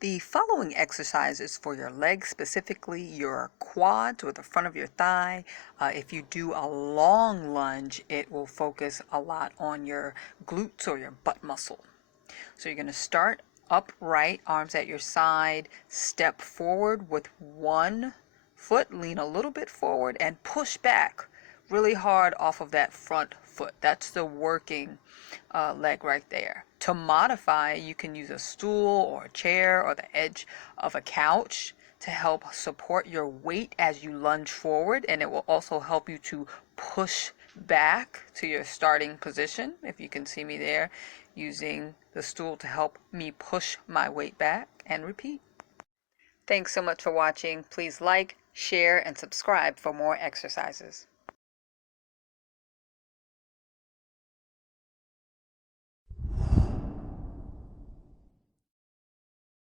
The following exercise is for your legs, specifically your quads or the front of your thigh. If you do a long lunge, it will focus a lot on your glutes or your butt muscle. So you're going to start upright, arms at your side, step forward with one foot, lean a little bit forward, and push back really hard off of that front foot. That's the working leg right there. To modify, you can use a stool or a chair or the edge of a couch to help support your weight as you lunge forward, and it will also help you to push back to your starting position. If you can see me there, using the stool to help me push my weight back, and repeat. Thanks so much for watching. Please like, share, and subscribe for more exercises.